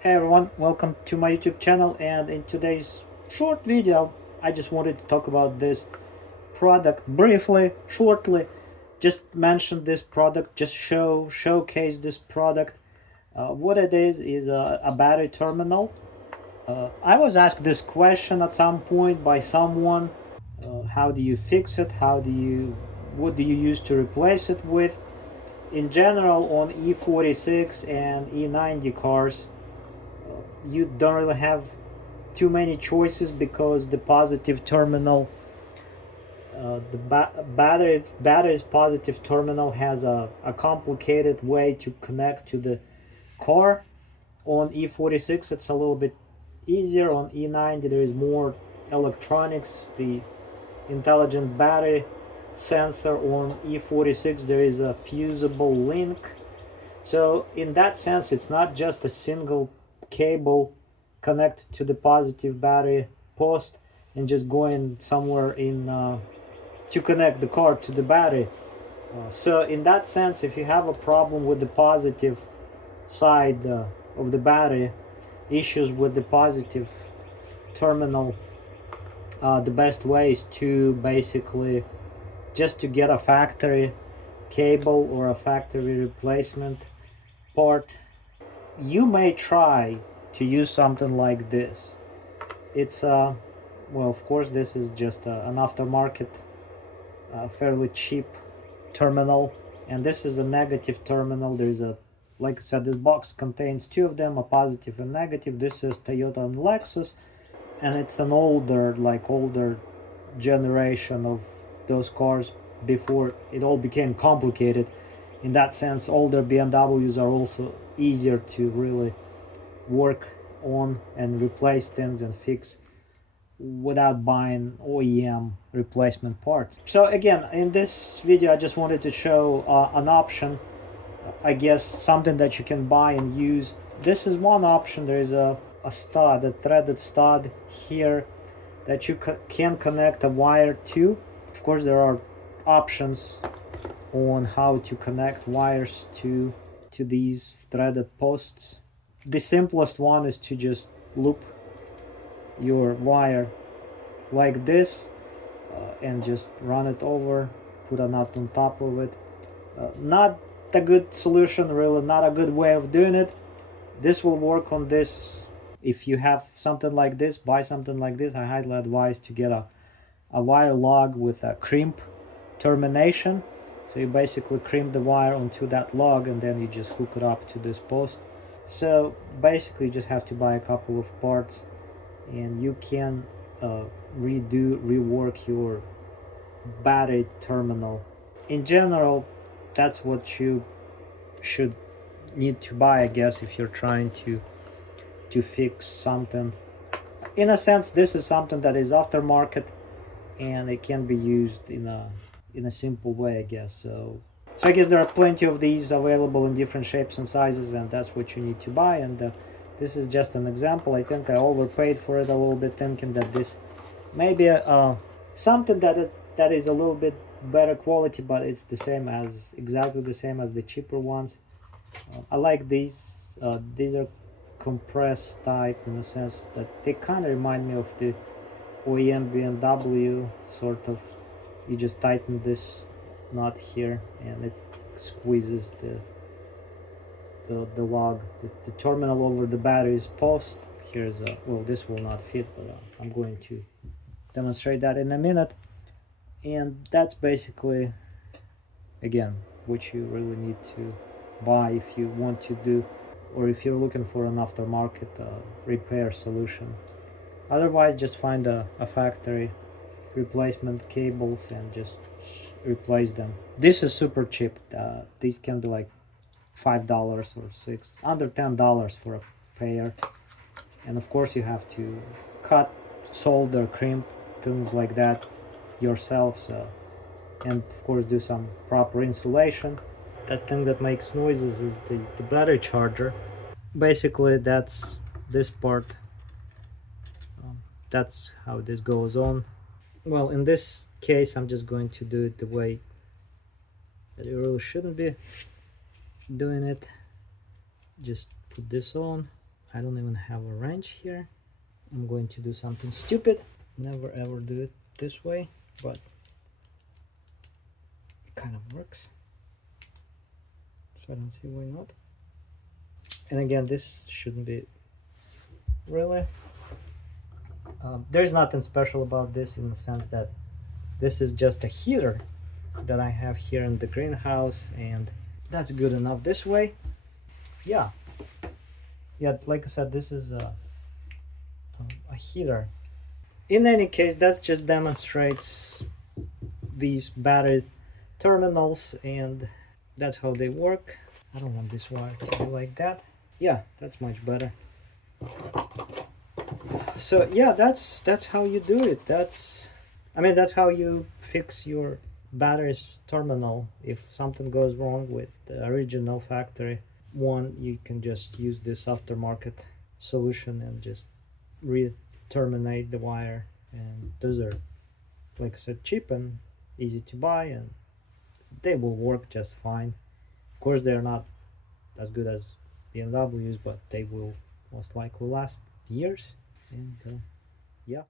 Hey everyone, welcome to my YouTube channel, and in today's short video I just wanted to talk about this product briefly, shortly. Just mention this product, just showcase this product. What it is a battery terminal. I was asked this question at some point by someone. How do you fix it? What do you use to replace it with? In general, on E46 and E90 cars, you don't really have too many choices because the positive terminal, battery's positive terminal has a complicated way to connect to the car. On E46 it's a little bit easier. On E90 there is more electronics, the intelligent battery sensor. On E46 there is a fusible link. So in that sense, it's not just a single cable connect to the positive battery post and just going somewhere in to connect the car to the battery. So in that sense, if you have a problem with the positive side of the battery, issues with the positive terminal, the best way is to basically just to get a factory cable or a factory replacement part. You may try to use something like this. It's well, of course this is just an aftermarket, fairly cheap terminal, and this is a negative terminal. There's a, like I said, this box contains two of them, a positive and negative. This is Toyota and Lexus, and it's an older generation of those cars before it all became complicated. In that sense, older BMWs are also easier to really work on and replace things and fix without buying OEM replacement parts. So again, in this video I just wanted to show an option, I guess something that you can buy and use. This is one option. There is a stud, a threaded stud here that you can connect a wire to. Of course there are options on how to connect wires to these threaded posts. The simplest one is to just loop your wire like this, and just run it over, put a nut on top of it. Not a good solution, really, not a good way of doing it. This will work on this. If you have something like this, buy something like this. I highly advise to get a wire log with a crimp termination. So you basically crimp the wire onto that log and then you just hook it up to this post. So basically you just have to buy a couple of parts and you can rework your battery terminal. In general, that's what you should need to buy, I guess, if you're trying to fix something. In a sense, this is something that is aftermarket and it can be used in a simple way, I guess. So I guess there are plenty of these available in different shapes and sizes, and that's what you need to buy. And this is just an example. I think I overpaid for it a little bit, thinking that this may be something that is a little bit better quality, but it's exactly the same as the cheaper ones. I like these. These are compressed type in the sense that they kind of remind me of the OEM BMW sort of. You just tighten this nut here and it squeezes the log. The terminal over the battery's post. Here's a, well, this will not fit, but I'm going to demonstrate that in a minute. And that's basically, again, what you really need to buy if you want to do, or if you're looking for an aftermarket repair solution. Otherwise, just find a factory replacement cables and just replace them. This is super cheap. These can be like $5 or under $10 for a pair. And of course you have to cut, solder, crimp, things like that yourself. So, and of course do some proper insulation. That thing that makes noises is the battery charger. Basically that's this part. That's how this goes on. Well, in this case I'm just going to do it the way that you really shouldn't be doing it. Just put this on. I I don't even have a wrench here. I'm going to do something stupid. Never ever do it this way, but it kind of works. So I don't see why not. And again, this shouldn't be really. There's nothing special about this in the sense that this is just a heater that I have here in the greenhouse, and that's good enough this way. Yeah, like I said, this is a heater. In any case, that just demonstrates these battery terminals, and that's how they work. I don't want this wire to be like that. Yeah, that's much better. So yeah, that's how you do it. That's how you fix your battery's terminal. If something goes wrong with the original factory one, you can just use this aftermarket solution and just re-terminate the wire. And those are, like I said, cheap and easy to buy, and they will work just fine. Of course, they're not as good as BMWs, but they will most likely last years. And yeah.